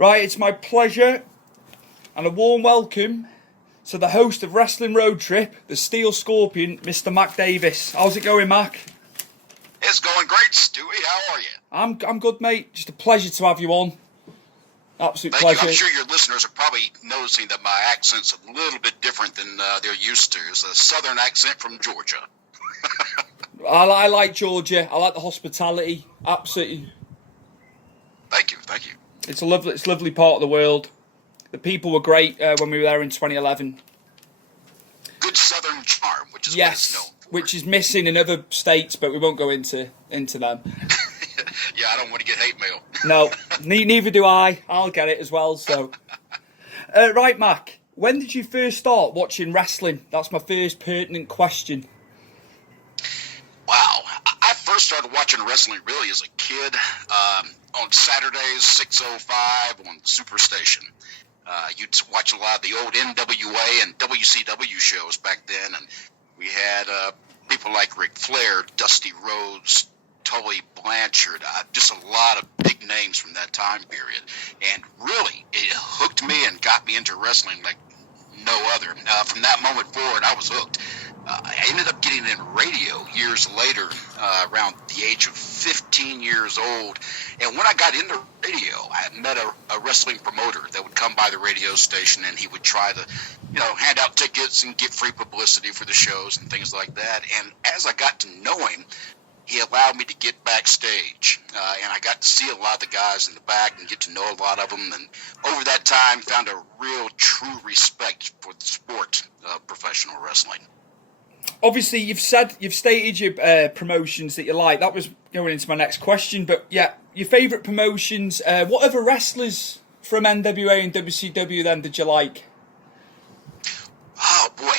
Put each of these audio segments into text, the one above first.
Right, it's my pleasure and a warm welcome to the host of Wrestling Road Trip, the Steel Scorpion, Mr. Mac Davis. How's it going, Mac? It's going great, Stewie. How are you? I'm good, mate. Just a pleasure to have you on. Absolute Thank pleasure. you. I'm sure your listeners are probably noticing that my accent's a little bit different than they're used to. It's a southern accent from Georgia. I like Georgia. I like the hospitality. Absolutely. Thank you. It's a lovely part of the world. The people were great when we were there in 2011. Good southern charm, which is what it's known for. Which is missing in other states, but we won't go into them. Yeah, I don't want to get hate mail. No, neither do I. I'll get it as well. So, right, Mac. When did you first start watching wrestling? That's my first pertinent question. Wow, I first started watching wrestling really as a kid on Saturdays, 6:05 on Superstation. You'd watch a lot of the old NWA and WCW shows back then, and we had people like Ric Flair, Dusty Rhodes, Tully Blanchard, just a lot of big names from that time period. And really, it hooked me and got me into wrestling like no other. From that moment forward, I was hooked. I ended up getting in radio years later, around the age of 15 years old. And when I got into radio, I met a wrestling promoter that would come by the radio station, and he would try to, hand out tickets and get free publicity for the shows and things like that. And as I got to know him, he allowed me to get backstage, and I got to see a lot of the guys in the back and get to know a lot of them. And over that time, found a real, true respect for the sport of professional wrestling. Obviously, you've stated your promotions that you like. That was going into my next question. But yeah, your favourite promotions. What other wrestlers from NWA and WCW then did you like? Oh boy,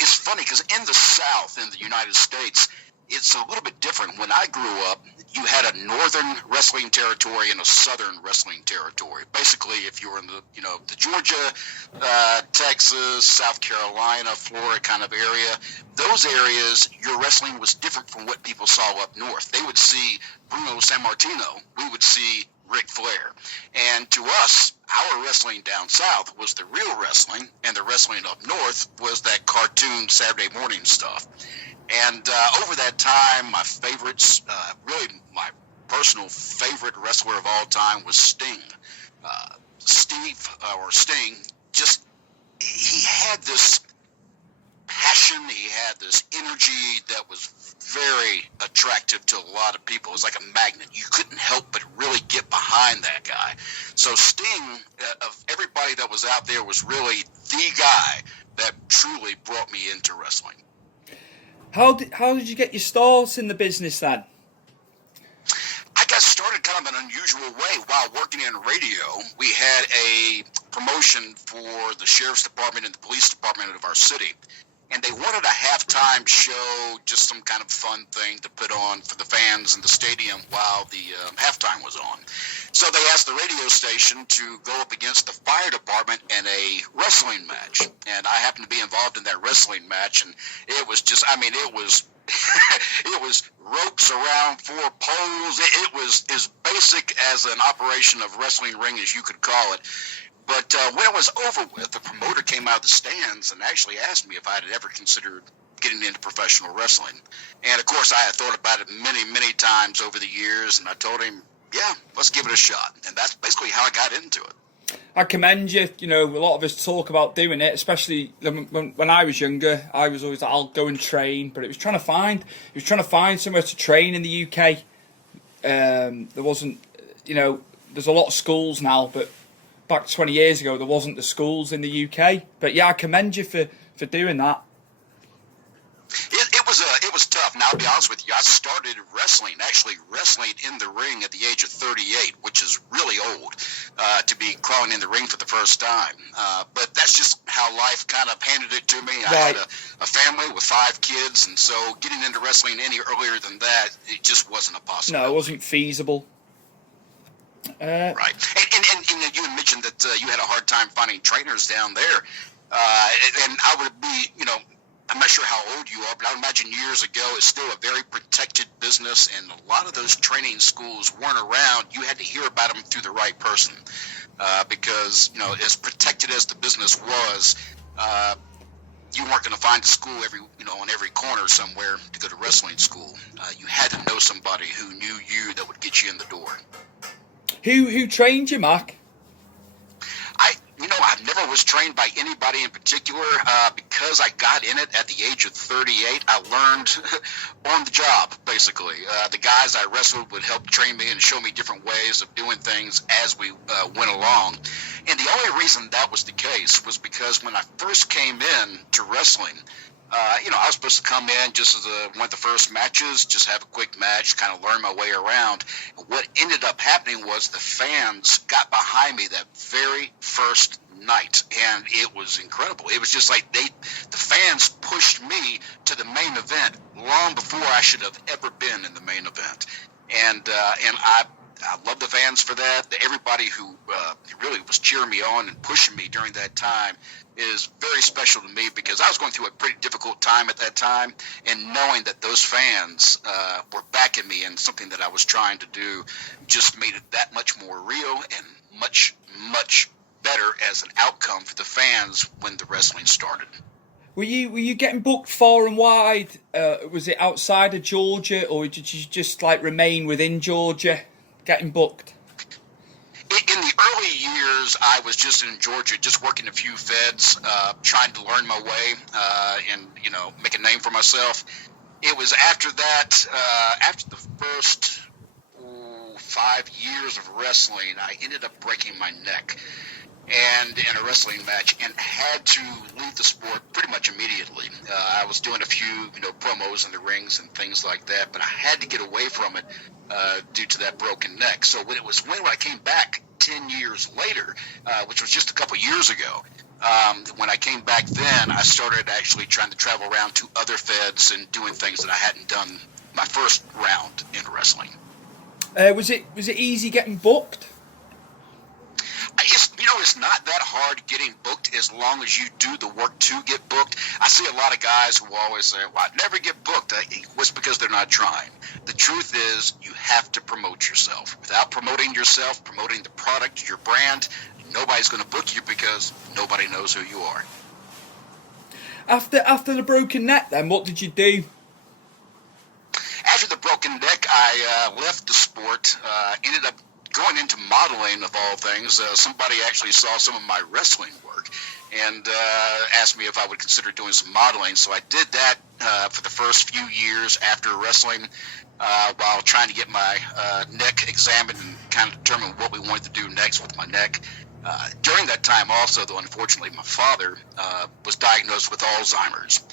it's funny because in the South, in the United States, it's a little bit different. When I grew up, you had a northern wrestling territory and a southern wrestling territory. Basically, if you were in the Georgia, Texas, South Carolina, Florida kind of area, those areas, your wrestling was different from what people saw up north. They would see Bruno Sammartino. We would see Ric Flair. And to us, our wrestling down south was the real wrestling, and the wrestling up north was that cartoon Saturday morning stuff. And over that time, my favorites, really my personal favorite wrestler of all time was Sting. Sting, just, he had this passion, he had this energy that was very attractive to a lot of people. It was like a magnet. You couldn't help but really get behind that guy. So Sting, of everybody that was out there, was really the guy that truly brought me into wrestling. How did you get your start in the business then? I got started kind of an unusual way. While working in radio, we had a promotion for the sheriff's department and the police department of our city. And they wanted a halftime show, just some kind of fun thing to put on for the fans in the stadium while the halftime was on. So they asked the radio station to go up against the fire department in a wrestling match. And I happened to be involved in that wrestling match. And it was just, it was it was ropes around 4 poles. It was as basic as an operation of wrestling ring as you could call it. But when it was over with, the promoter came out of the stands and actually asked me if I had ever considered getting into professional wrestling. And, of course, I had thought about it many, many times over the years, and I told him, yeah, let's give it a shot. And that's basically how I got into it. I commend you. A lot of us talk about doing it, especially when I was younger. I was always like, I'll go and train, but it was trying to find somewhere to train in the UK. There wasn't, there's a lot of schools now, but back 20 years ago, there wasn't the schools in the UK. But yeah, I commend you for doing that. It was tough. Now, I'll be honest with you, I started wrestling in the ring at the age of 38, which is really old to be crawling in the ring for the first time. But that's just how life kind of handed it to me. I had a family with 5 kids, and so getting into wrestling any earlier than that, it just wasn't a possibility. No, it wasn't feasible. Right. And you had mentioned that you had a hard time finding trainers down there. And I would be, I'm not sure how old you anymore, but I would imagine years ago it's still a very protected business, and a lot of those training schools weren't around. You had to hear about them through the right person, because as protected as the business was, you weren't going to find a school on every corner somewhere to go to wrestling school. You had to know somebody who knew you that would get you in the door. Who trained you, Mac? I never was trained by anybody in particular. Because I got in it at the age of 38, I learned on the job, basically. The guys I wrestled would help train me and show me different ways of doing things as we went along. And the only reason that was the case was because when I first came in to wrestling, I was supposed to come in just as one of the first matches, just have a quick match, kind of learn my way around. And what ended up happening was the fans got behind me that very first night, and it was incredible. It was just like the fans pushed me to the main event long before I should have ever been in the main event. And I love the fans for that. Everybody who really was cheering me on and pushing me during that time is very special to me, because I was going through a pretty difficult time at that time, and knowing that those fans were backing me in something that I was trying to do just made it that much more real and much, much better as an outcome for the fans when the wrestling started. Were you getting booked far and wide? Was it outside of Georgia, or did you just remain within Georgia, getting booked? In the early years, I was just in Georgia, just working a few feds, trying to learn my way and make a name for myself. It was after that, after the first 5 years of wrestling, I ended up breaking my neck and in a wrestling match, and had to leave the sport pretty much immediately. I was doing a few promos in the rings and things like that, but I had to get away from it due to that broken neck. So when I came back 10 years later, which was just a couple years ago, when I came back then, I started actually trying to travel around to other feds and doing things that I hadn't done my first round in wrestling. Was it easy getting booked? It's not that hard getting booked as long as you do the work to get booked. I see a lot of guys who always say, well, I never get booked. It's because they're not trying. The truth is, you have to promote yourself. Without promoting yourself, promoting the product, your brand, nobody's going to book you, because nobody knows who you are. After the broken neck, then, what did you do? After the broken neck, I left the sport, ended up going into modeling, of all things. Somebody actually saw some of my wrestling work and asked me if I would consider doing some modeling. So I did that for the first few years after wrestling, while trying to get my neck examined and kind of determine what we wanted to do next with my neck. During that time also, though, unfortunately, my father was diagnosed with Alzheimer's.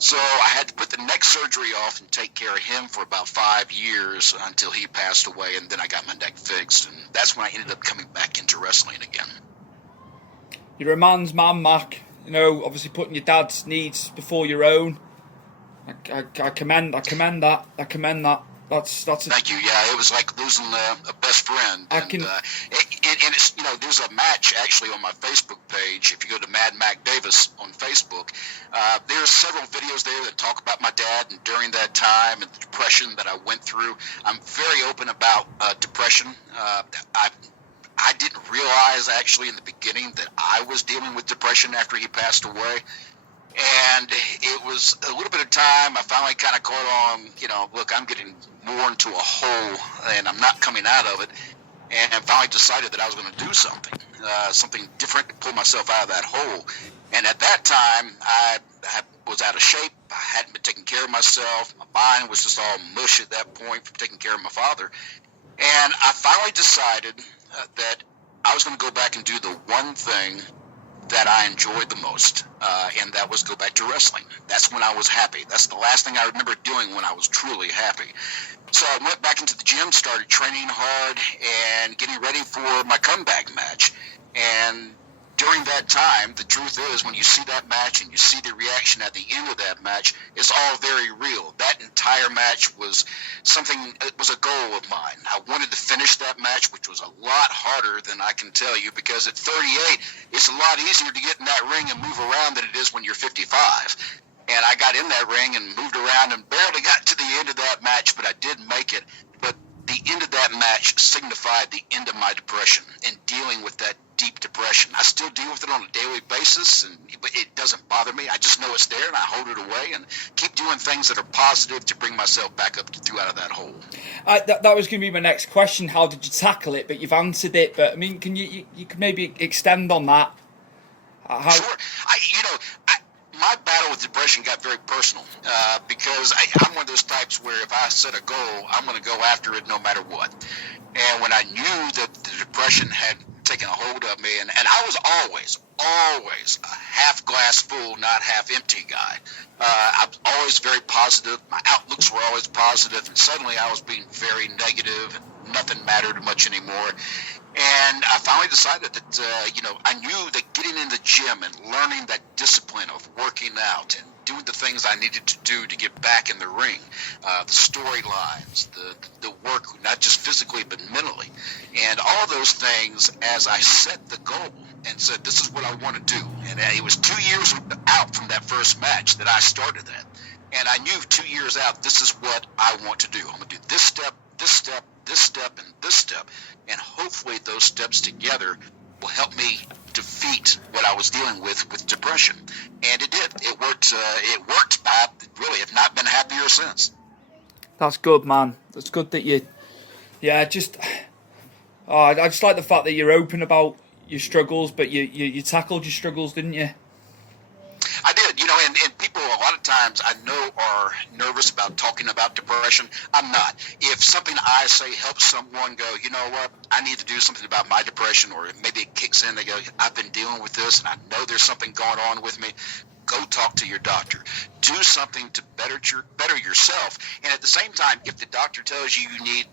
So I had to put the neck surgery off and take care of him for about 5 years until he passed away, and then I got my neck fixed, and that's when I ended up coming back into wrestling again. You're a man's man, Mac. Obviously putting your dad's needs before your own. I commend that. That's Thank you. Yeah, it was like losing a best friend. It's there's a match actually on my Facebook page. If you go to Mad Mac Davis on Facebook, there's several videos there that talk about my dad and during that time and the depression that I went through. I'm very open about depression. I didn't realize actually in the beginning that I was dealing with depression after he passed away. And it was a little bit of time. I finally kind of caught on, look, I'm getting more into a hole and I'm not coming out of it. And finally decided that I was going to do something different to pull myself out of that hole. And at that time, I was out of shape. I hadn't been taking care of myself. My mind was just all mush at that point from taking care of my father. And I finally decided that I was going to go back and do the one thing that I enjoyed the most, and that was go back to wrestling. That's when I was happy. That's the last thing I remember doing when I was truly happy. So I went back into the gym, started training hard, and getting ready for my comeback match. And during that time, the truth is, when you see that match and you see the reaction at the end of that match, it's all very real. That entire match was it was a goal of mine. I wanted to finish that match, which was a lot harder than I can tell you, because at 38, it's a lot easier to get in that ring and move around than it is when you're 55. And I got in that ring and moved around and barely got to the end of that match, but I did make it. But the end of that match signified the end of my depression and dealing with that deep depression. I still deal with it on a daily basis, and it doesn't bother me. I just know it's there, and I hold it away and keep doing things that are positive to bring myself back up through out of that hole. That was going to be my next question. How did you tackle it? But you've answered it. But I mean, can you could maybe extend on that? Sure. My battle with depression got very personal because I'm one of those types where if I set a goal, I'm going to go after it no matter what. And when I knew that the depression had taken a hold of me, and I was always a half glass full, not half empty guy. I was always very positive. My outlooks were always positive, and suddenly I was being very negative, and nothing mattered much anymore. And I finally decided that, I knew that getting in the gym and learning that discipline of working out and doing the things I needed to do to get back in the ring, the storylines, the work, not just physically but mentally, and all those things as I set the goal and said, this is what I want to do. And it was 2 years out from that first match that I started that. And I knew 2 years out, this is what I want to do. I'm going to do this step, this step, this step, and this step. And hopefully those steps together will help me defeat what I was dealing with depression. And it did. It worked. I really have not been happier since. That's good, man. That's good that you... Yeah, just... I just like the fact that you're open about your struggles, but you tackled your struggles, didn't you? I did, and people a lot of times I know are nervous about talking about depression. I'm not. If something I say helps someone go, you know what, I need to do something about my depression, or maybe it kicks in, they go, I've been dealing with this and I know there's something going on with me, go talk to your doctor. Do something to better yourself. And at the same time, if the doctor tells you you need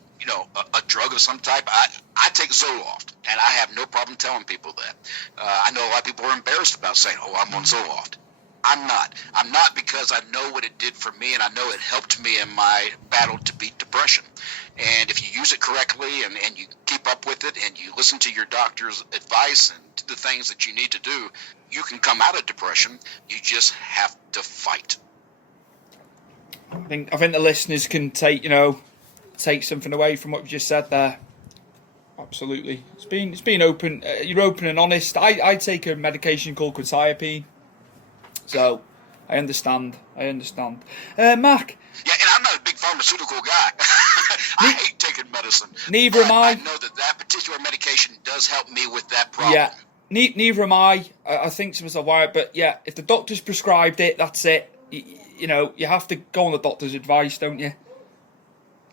a drug of some type, I take Zoloft, and I have no problem telling people that. I know a lot of people are embarrassed about saying, oh, I'm on Zoloft. I'm not. I'm not, because I know what it did for me, and I know it helped me in my battle to beat depression. And if you use it correctly and you keep up with it and you listen to your doctor's advice and do the things that you need to do, you can come out of depression. You just have to fight. I think the listeners can take something away from what you just said there. Absolutely. It's been open. You're open and honest. I take a medication called quetiapine. So, I understand. Mac? Yeah, and I'm not a big pharmaceutical guy. I hate taking medicine. Neither am I. I know that particular medication does help me with that problem. Yeah, neither am I. I think to myself, why? But yeah, if the doctor's prescribed it, that's it. You have to go on the doctor's advice, don't you?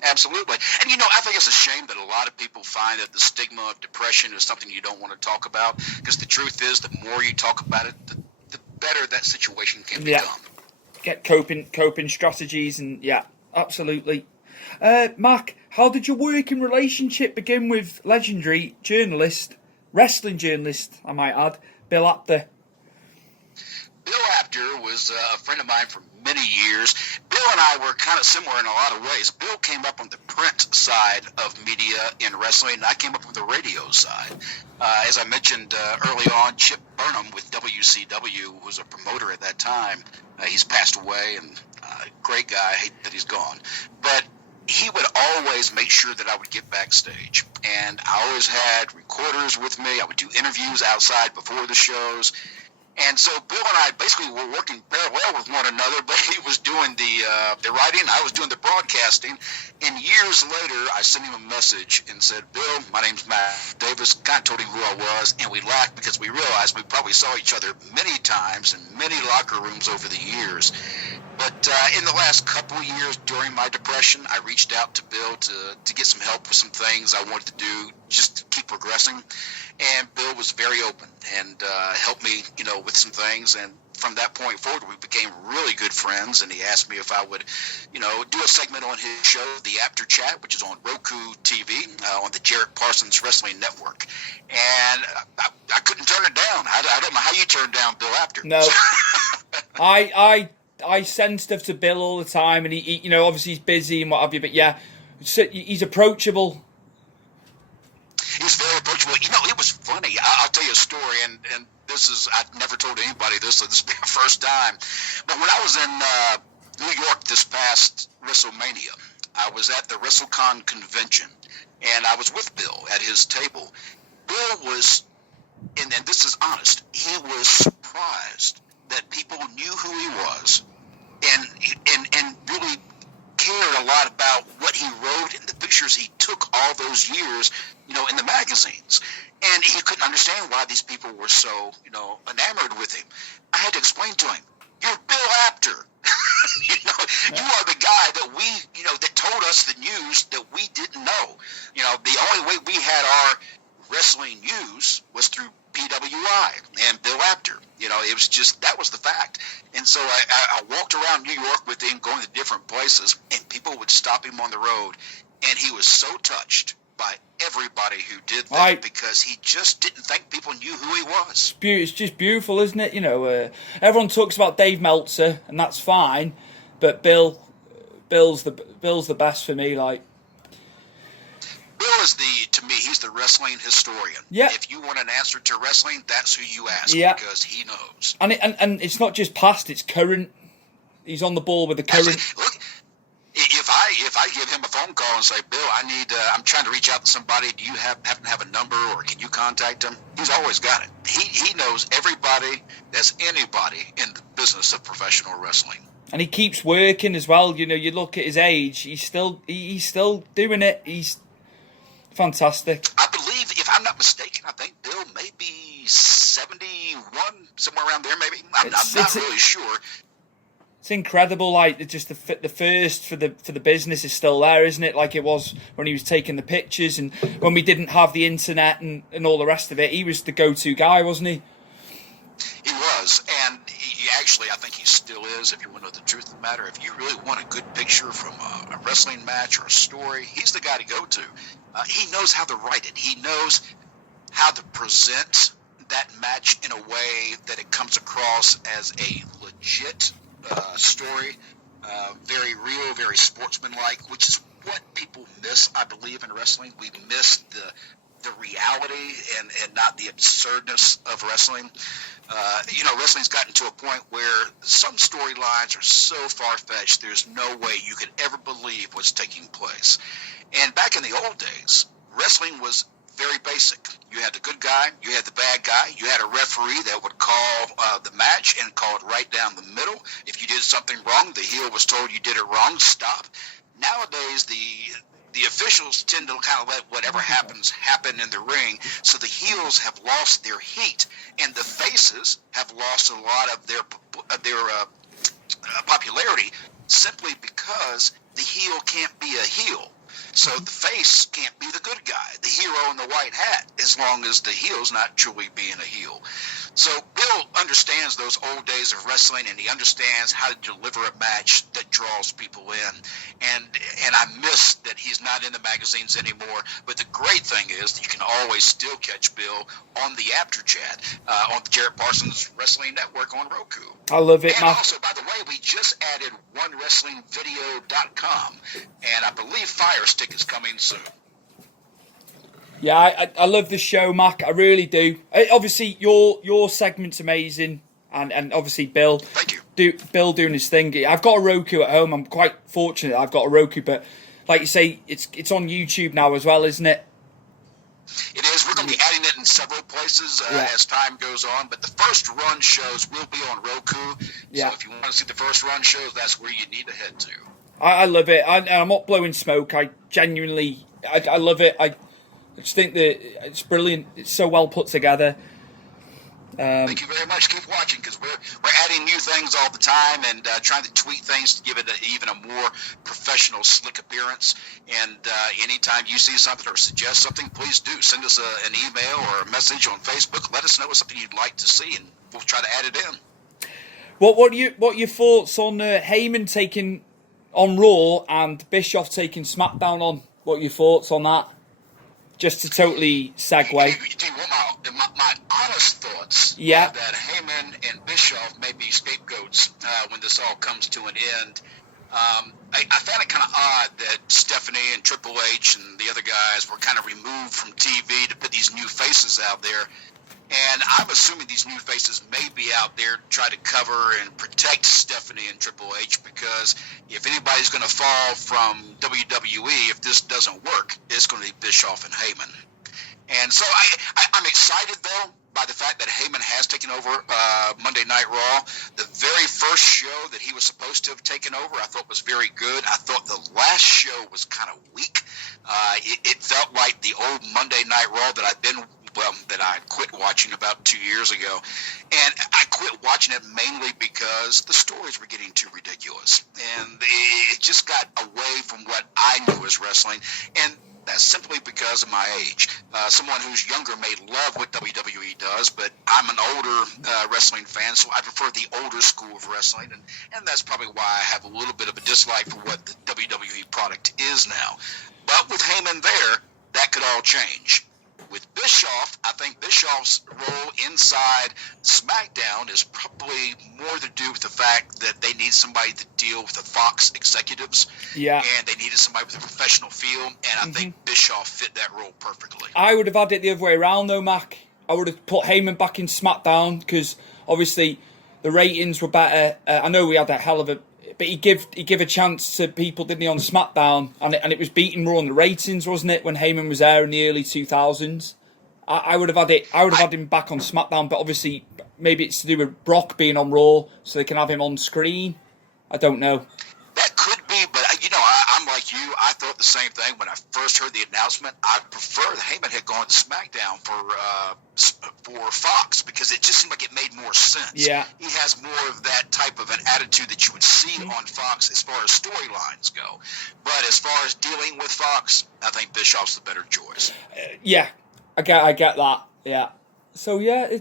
Absolutely. And, I think it's a shame that a lot of people find that the stigma of depression is something you don't want to talk about, because the truth is, the more you talk about it, the better that situation can become. Get coping strategies, and yeah, absolutely. Mac, how did your working relationship begin with legendary wrestling journalist, I might add, Bill Apter? Bill Apter was a friend of mine for many years. Bill and I were kind of similar in a lot of ways. Bill came up on the print side of media in wrestling, and I came up on the radio side. As I mentioned early on, Chip Burnham with WCW was a promoter at that time. He's passed away, and great guy. I hate that he's gone. But he would always make sure that I would get backstage. And I always had recorders with me. I would do interviews outside before the shows. And so Bill and I basically were working parallel with one another, but he was doing the writing, I was doing the broadcasting. And years later, I sent him a message and said, Bill, my name's Matt Davis. Kind of told him who I was, and we laughed because we realized we probably saw each other many times in many locker rooms over the years. But in the last couple of years during my depression, I reached out to Bill to get some help with some things I wanted to do just to keep progressing. And Bill was very open and helped me, with some things. And from that point forward, we became really good friends. And he asked me if I would, do a segment on his show, The After Chat, which is on Roku TV, on the Jarrett Parsons Wrestling Network. And I couldn't turn it down. I don't know how you turned down Bill Apter. No. I send stuff to Bill all the time, and he obviously he's busy and what have you, but yeah, he's approachable. He's very approachable. It was funny. I'll tell you a story, and I've never told anybody this, so this will be the first time. But when I was in New York this past WrestleMania, I was at the WrestleCon convention, and I was with Bill at his table. Bill was, and this is honest, he was surprised that people knew who he was, and really cared a lot about what he wrote and the pictures he took all those years, in the magazines. And he couldn't understand why these people were so, enamored with him. I had to explain to him, you're Bill Apter. You are the guy that we, that told us the news that we didn't know. The only way we had our wrestling news was through PWI and Bill Apter. It was just, that was the fact. And so I walked around New York with him, going to different places, and people would stop him on the road, and he was so touched by everybody who did that because he just didn't think people knew who he was. It's just beautiful, isn't it? Everyone talks about Dave Meltzer, and that's fine, but Bill's the best for me. Like, Bill is to me, he's the wrestling historian. Yeah. If you want an answer to wrestling, that's who you ask because he knows. And it's not just past; it's current. He's on the ball with the current. Look, if I give him a phone call and say, Bill, I'm trying to reach out to somebody. Do you happen to have a number, or can you contact him? He's always got it. He knows everybody that's anybody in the business of professional wrestling. And he keeps working as well. You look at his age; he's still doing it. He's fantastic. I believe, if I'm not mistaken, I think Bill may be 71, somewhere around there. Maybe I'm not really sure. It's incredible. Like, just the first for the business is still there, isn't it? Like it was when he was taking the pictures, and when we didn't have the internet and all the rest of it. He was the go-to guy, wasn't he? He was, and he actually, I think he still is. If you want to know the truth of the matter, if you really want a good picture from a wrestling match or a story, he's the guy to go to. He knows how to write it. He knows how to present that match in a way that it comes across as a legit story, very real, very sportsmanlike, which is what people miss, I believe, in wrestling. We miss the reality and not the absurdness of wrestling. Wrestling's gotten to a point where some storylines are so far-fetched, there's no way you could ever believe what's taking place. And back in the old days, wrestling was very basic. You had the good guy, you had the bad guy, you had a referee that would call the match and call it right down the middle. If you did something wrong, the heel was told you did it wrong, stop. Nowadays, the officials tend to kind of let whatever happens happen in the ring, so the heels have lost their heat, and the faces have lost a lot of their popularity simply because the heel can't be a heel. So the face can't be the good guy, the hero in the white hat, as long as the heel's not truly being a heel. So Bill understands those old days of wrestling, and he understands how to deliver a match that draws people in. And I miss that he's not in the magazines anymore. But the great thing is that you can always still catch Bill on the After Chat, on the Jarrett Parsons Wrestling Network on Roku. I love it, and man. Also, by the way, we just added OneWrestlingVideo.com, and I believe Fire Stick is coming soon. Yeah, I love the show, Mac. I really do. Obviously, your segment's amazing, and obviously Bill. Thank you. Bill doing his thing. I've got a Roku at home. I'm quite fortunate I've got a Roku, but like you say, it's on YouTube now as well, isn't it? It is. We're going to be adding it in several places as time goes on, but the first run shows will be on Roku. Yeah. So if you want to see the first run shows, that's where you need to head to. I love it. I'm not blowing smoke. I genuinely, I love it. I just think that it's brilliant. It's so well put together. Thank you very much. Keep watching, because we're adding new things all the time and trying to tweak things to give it even a more professional, slick appearance. And anytime you see something or suggest something, please do send us an email or a message on Facebook. Let us know something you'd like to see, and we'll try to add it in. What are your thoughts on Heyman taking on Raw and Bischoff taking SmackDown on? What are your thoughts on that? Just to totally segue. Do you want my honest thoughts? Yeah. That Heyman and Bischoff may be scapegoats when this all comes to an end. I found it kind of odd that Stephanie and Triple H and the other guys were kind of removed from TV to put these new faces out there. And I'm assuming these new faces may be out there to try to cover and protect Stephanie and Triple H, because if anybody's going to fall from WWE, if this doesn't work, it's going to be Bischoff and Heyman. And so I'm excited, though, by the fact that Heyman has taken over Monday Night Raw. The very first show that he was supposed to have taken over, I thought was very good. I thought the last show was kind of weak. It felt like the old Monday Night Raw that I quit watching about 2 years ago. And I quit watching it mainly because the stories were getting too ridiculous. And it just got away from what I knew as wrestling. And that's simply because of my age. Someone who's younger may love what WWE does, but I'm an older wrestling fan, so I prefer the older school of wrestling, and that's probably why I have a little bit of a dislike for what the WWE product is now. But with Heyman there, that could all change. With Bischoff, I think Bischoff's role inside SmackDown is probably more to do with the fact that they need somebody to deal with the Fox executives. Yeah. And they needed somebody with a professional feel, and I think Bischoff fit that role perfectly. I would have had it the other way around, though, Mac. I would have put Heyman back in SmackDown, because obviously the ratings were better. I know we had that hell of a... But he give a chance to people, didn't he, on SmackDown, and it was beating Raw on the ratings, wasn't it, when Heyman was there in the early 2000s? I would have had it. I would have had him back on SmackDown, but obviously maybe it's to do with Brock being on Raw, so they can have him on screen. I don't know. That could be, but I'm like you. I thought the same thing when I first heard the announcement. I prefer that Heyman had gone to SmackDown for Fox, because it just seemed like it made more sense. Yeah. He has more of that type of an attitude that you would see on Fox as far as storylines go. But as far as dealing with Fox, I think Bischoff's the better choice. Yeah, I get that. Yeah. So yeah,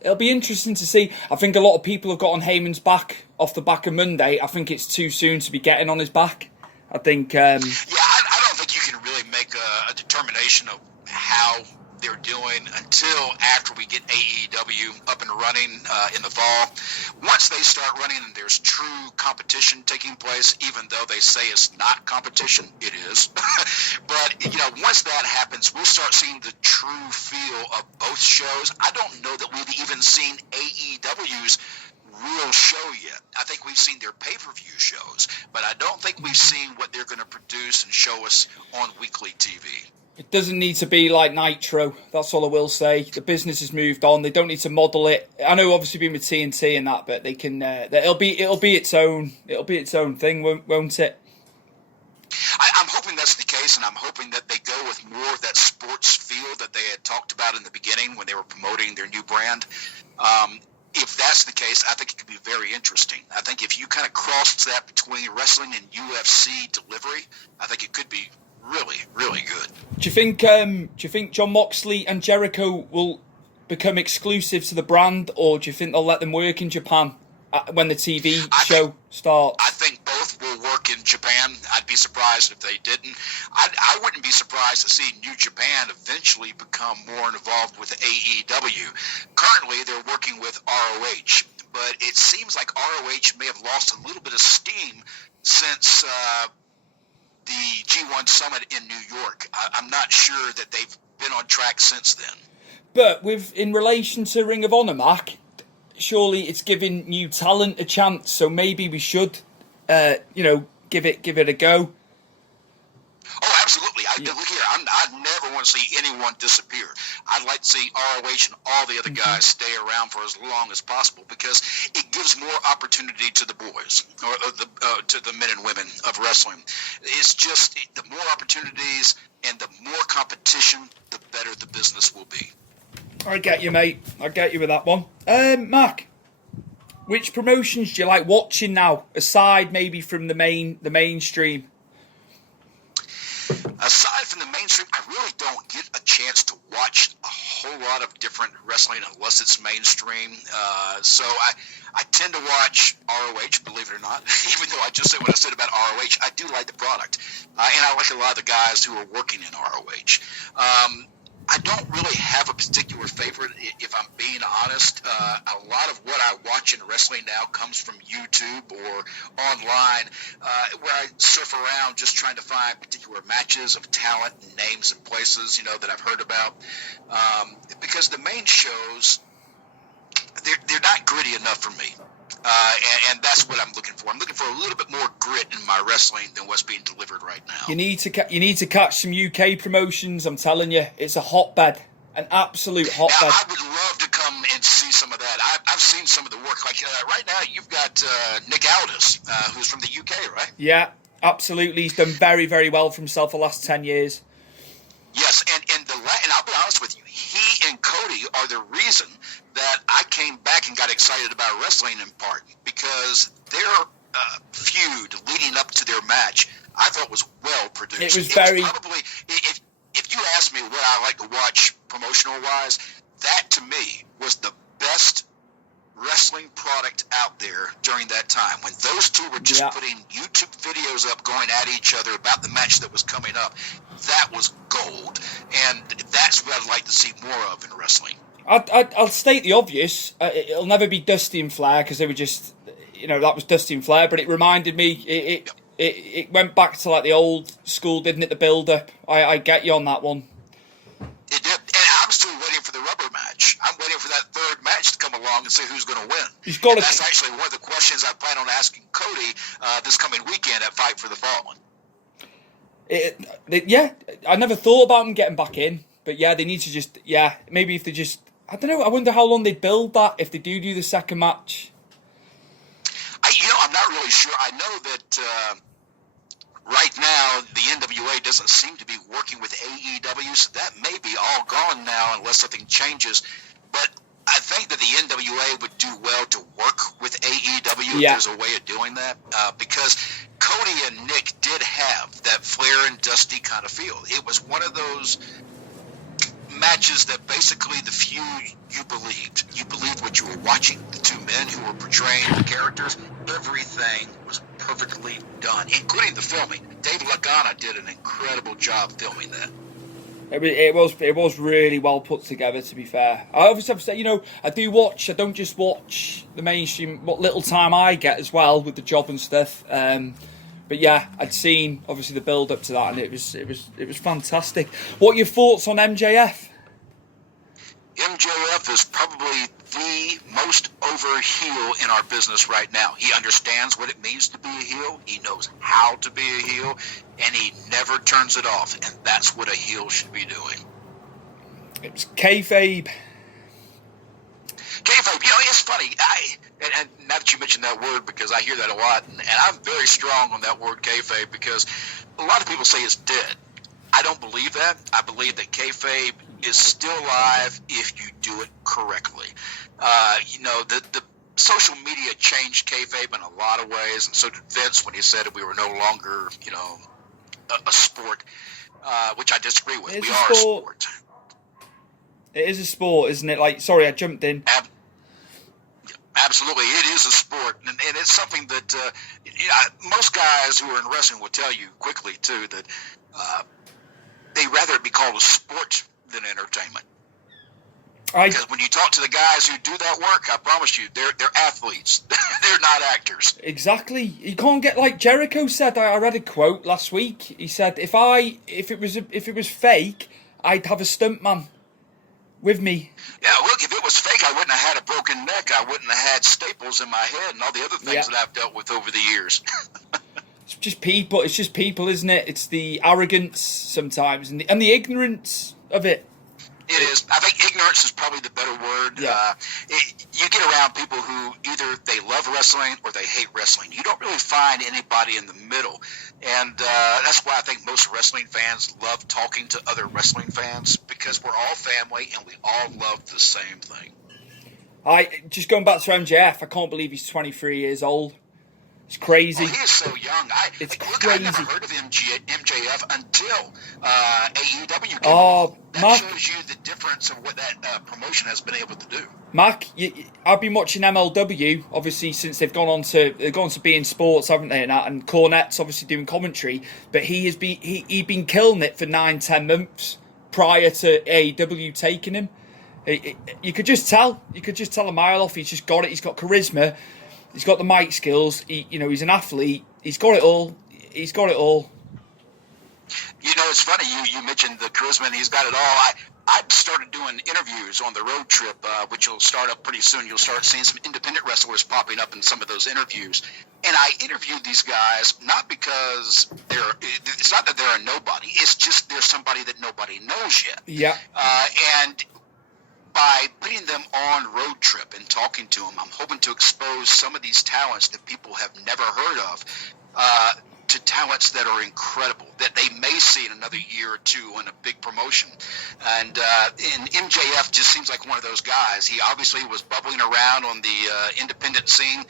it'll be interesting to see. I think a lot of people have got on Heyman's back off the back of Monday. I think it's too soon to be getting on his back. I think... I don't think you can really make a determination of how they're doing until after we get AEW up and running in the fall. Once they start running and there's true competition taking place, even though they say it's not competition, it is. But, once that happens, we'll start seeing the true feel of both shows. I don't know that we've even seen AEW's real show yet. I think we've seen their pay-per-view shows, but I don't think we've seen what they're going to produce and show us on weekly TV. It doesn't need to be like Nitro. That's all I will say. The business has moved on. They don't need to model it. I know, obviously, being with TNT and that, but they can. It'll be its own. It'll be its own thing, won't it? I'm hoping that's the case, and I'm hoping that they go with more of that sports feel that they had talked about in the beginning when they were promoting their new brand. If that's the case, I think it could be very interesting. I think if you kind of cross that between wrestling and UFC delivery, I think it could be really, really good. Do you think John Moxley and Jericho will become exclusive to the brand, or do you think they'll let them work in Japan when the TV show starts? I think both will work in Japan. I'd be surprised if they didn't. I wouldn't be surprised to see New Japan eventually become more involved with AEW. Currently, they're working with ROH, but it seems like ROH may have lost a little bit of steam since the G1 Summit in New York. I'm not sure that they've been on track since then. But in relation to Ring of Honor, Mac, surely it's giving new talent a chance, so maybe we should, give it a go. Oh, absolutely. Look here, I never want to see anyone disappear. I'd like to see ROH and all the other guys stay around for as long as possible, because it gives more opportunity to the boys, or to the men and women of wrestling. It's just the more opportunities and the more competition, the better the business will be. I get you, mate. I get you with that one. Mac, which promotions do you like watching now, aside maybe from the mainstream? Aside from the mainstream, I really don't get a chance to watch a whole lot of different wrestling unless it's mainstream. So I tend to watch ROH, believe it or not. Even though I just said what I said about ROH, I do like the product. And I like a lot of the guys who are working in ROH. I don't really have a particular favorite, if I'm being honest. A lot of what I watch in wrestling now comes from YouTube or online, where I surf around just trying to find particular matches of talent and names and places, that I've heard about. Because the main shows, they're not gritty enough for me. And that's what I'm looking for. I'm looking for a little bit more grit in my wrestling than what's being delivered right now. You need to catch some UK promotions. I'm telling you, it's a hotbed, an absolute hotbed. Now, I would love to come and see some of that. I've seen some of the work. Like right now, you've got Nick Aldis, who's from the UK, right? Yeah, absolutely. He's done very, very well for himself the last 10 years. Yes, and I'll be honest with you, he and Cody are the reason that I came back and got excited about wrestling in part, because their feud leading up to their match, I thought was well produced. It was probably, if you ask me what I like to watch promotional wise, that to me was the best wrestling product out there during that time, when those two were just putting YouTube videos up going at each other about the match that was coming up. That was gold, and that's what I'd like to see more of in wrestling. I'll state the obvious. It'll never be Dusty and Flair, because they were just, that was Dusty and Flair, but it reminded me, it went back to like the old school, didn't it, the build-up. I get you on that one. It did, and I'm still waiting for the rubber match. I'm waiting for that third match to come along and see who's going to win. That's actually one of the questions I plan on asking Cody this coming weekend at Fight for the Fallen. I never thought about them getting back in, but they need to just, maybe if they just, I don't know, I wonder how long they'd build that if they do the second match. I'm not really sure. I know that right now the NWA doesn't seem to be working with AEW, so that may be all gone now unless something changes. But I think that the NWA would do well to work with AEW if there's a way of doing that, because Cody and Nick did have that Flair and Dusty kind of feel. It was one of those matches that basically the feud you believed. You believed what you were watching. The two men who were portraying the characters, everything was perfectly done, including the filming. Dave Lagana did an incredible job filming that. It was really well put together, to be fair. I obviously have to say, I don't just watch the mainstream, what little time I get as well with the job and stuff. But I'd seen obviously the build up to that, and it was fantastic. What are your thoughts on MJF? MJF is probably the most over heel in our business right now. He understands what it means to be a heel. He knows how to be a heel, and he never turns it off. And that's what a heel should be doing. It's kayfabe. Kayfabe, it's funny. And now that you mentioned that word, because I hear that a lot, and I'm very strong on that word kayfabe, because a lot of people say it's dead. I don't believe that. I believe that kayfabe is still alive if you do it correctly. The social media changed kayfabe in a lot of ways, and so did Vince when he said we were no longer, a sport, which I disagree with. We are a sport. It is a sport, isn't it? Sorry, I jumped in. Absolutely, it is a sport, and it's something that most guys who are in wrestling will tell you quickly too that they'd rather it be called a sport than entertainment. Because when you talk to the guys who do that work, I promise you, they're athletes. They're not actors. Exactly. You can't get, like Jericho said. I read a quote last week. He said, "If it was fake, I'd have a stuntman with me." Yeah, look, if it was fake, I wouldn't have had a broken neck. I wouldn't have had staples in my head and all the other things that I've dealt with over the years. It's just people. It's just people, isn't it? It's the arrogance sometimes and the ignorance of it. It is. I think ignorance is probably the better word. Yeah. You get around people who either they love wrestling or they hate wrestling. You don't really find anybody in the middle. And that's why I think most wrestling fans love talking to other wrestling fans, because we're all family and we all love the same thing. Just going back to MJF, I can't believe he's 23 years old. It's crazy. Oh, he is so young. I never heard of MJF until AEW came along. That shows you the difference of what that promotion has been able to do. Mac, I've been watching MLW obviously since they've gone on to being sports, haven't they? And Cornette's obviously doing commentary, but he'd been killing it for 9-10 months prior to AEW taking him. You could just tell. You could just tell a mile off. He's just got it. He's got charisma. He's got the mic skills. He's an athlete. He's got it all. He's got it all. It's funny you mentioned the charisma, and he's got it all. I started doing interviews on the road trip, which will start up pretty soon. You'll start seeing some independent wrestlers popping up in some of those interviews. And I interviewed these guys not because it's not that they're a nobody. It's just they're somebody that nobody knows yet. Yeah. And by putting them on road trip and talking to them, I'm hoping to expose some of these talents that people have never heard of to talents that are incredible, that they may see in another year or two in a big promotion. And MJF just seems like one of those guys. He obviously was bubbling around on the independent scene,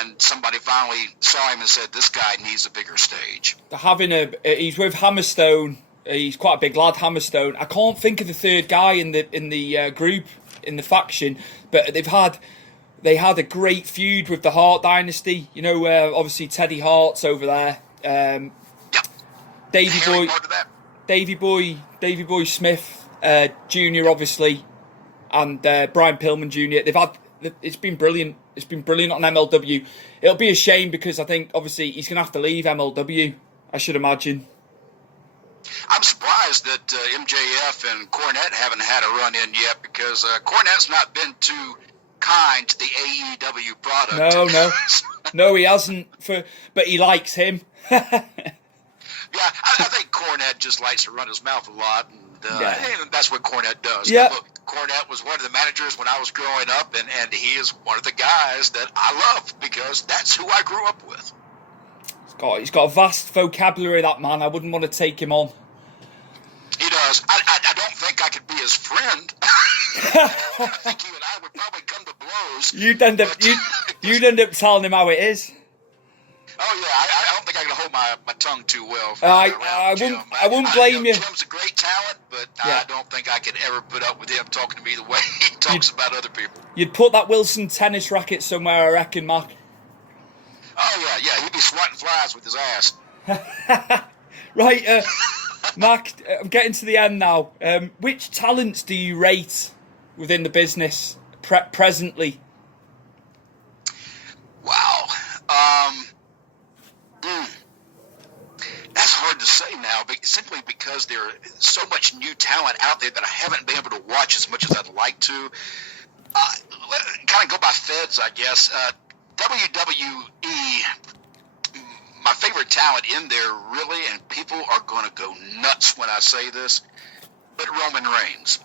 and somebody finally saw him and said, this guy needs a bigger stage. He's with Hammerstone. He's quite a big lad, Hammerstone. I can't think of the third guy in the group, in the faction, but they had a great feud with the Hart Dynasty. Obviously Teddy Hart's over there. Davey Boy Smith Jr. obviously, and Brian Pillman Jr. It's been brilliant. It's been brilliant on MLW. It'll be a shame because I think obviously he's going to have to leave MLW, I should imagine. I'm surprised that MJF and Cornette haven't had a run in yet, because Cornette's not been too kind to the AEW product. No, he hasn't. But he likes him. Yeah, I think Cornette just likes to run his mouth a lot, and that's what Cornette does. Yeah. Look, Cornette was one of the managers when I was growing up, and he is one of the guys that I love because that's who I grew up with. He's got a vast vocabulary, that man. I wouldn't want to take him on. He does. I don't think I could be his friend. I think he and I would probably come to blows. You'd end up telling him how it is. Oh yeah, I don't think I can hold my tongue too well. I wouldn't blame you. Jim's a great talent, but I don't think I could ever put up with him talking to me the way he talks about other people. You'd put that Wilson tennis racket somewhere, I reckon, Mac. Oh yeah, he'd be swatting flies with his ass. Right, Mac, I'm getting to the end now. Which talents do you rate within the business presently? Wow. That's hard to say now, but simply because there's so much new talent out there that I haven't been able to watch as much as I'd like to. Kind of go by feds, I guess. WWE, my favorite talent in there, really, and people are going to go nuts when I say this, but Roman Reigns.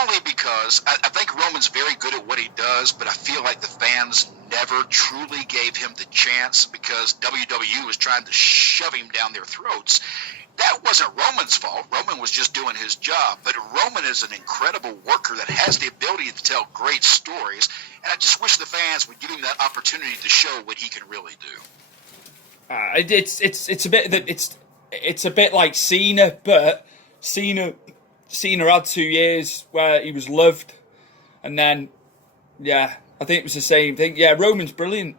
Only because I think Roman's very good at what he does, but I feel like the fans never truly gave him the chance because WWE was trying to shove him down their throats. That wasn't Roman's fault. Roman was just doing his job. But Roman is an incredible worker that has the ability to tell great stories, and I just wish the fans would give him that opportunity to show what he can really do. It's a bit like Cena, but Cena had 2 years where he was loved, and then I think it was the same thing. Yeah, Roman's brilliant.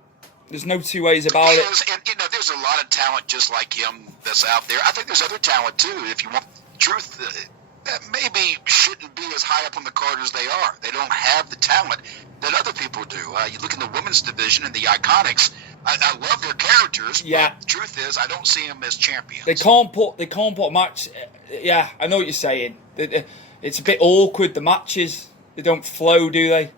There's no two ways about it. And, there's a lot of talent just like him that's out there. I think there's other talent too. If you want truth, that maybe shouldn't be as high up on the card as they are. They don't have the talent that other people do. You look in the women's division and the Iconics. I love their characters. Yeah. But the truth is, I don't see them as champions. They can't put a match. Yeah, I know what you're saying. It's a bit awkward. The matches, they don't flow, do they?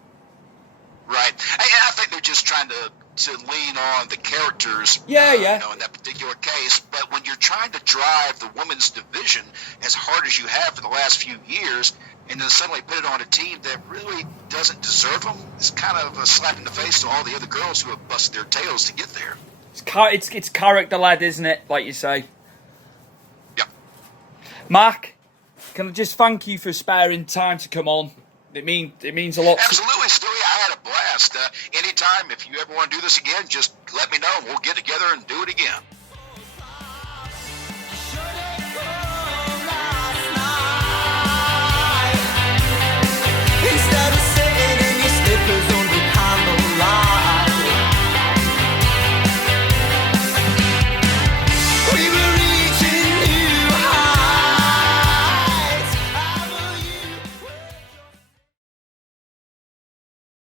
Right. I think they're just trying to lean on the characters. Yeah. In that particular case. But when you're trying to drive the women's division as hard as you have for the last few years, and then suddenly put it on a team that really doesn't deserve them, it's kind of a slap in the face to all the other girls who have busted their tails to get there. It's character-led, isn't it? Like you say. Yep. Mark, can I just thank you for sparing time to come on? It means a lot. Absolutely, Stewie. I had a blast. Anytime, if you ever want to do this again, just let me know and we'll get together and do it again.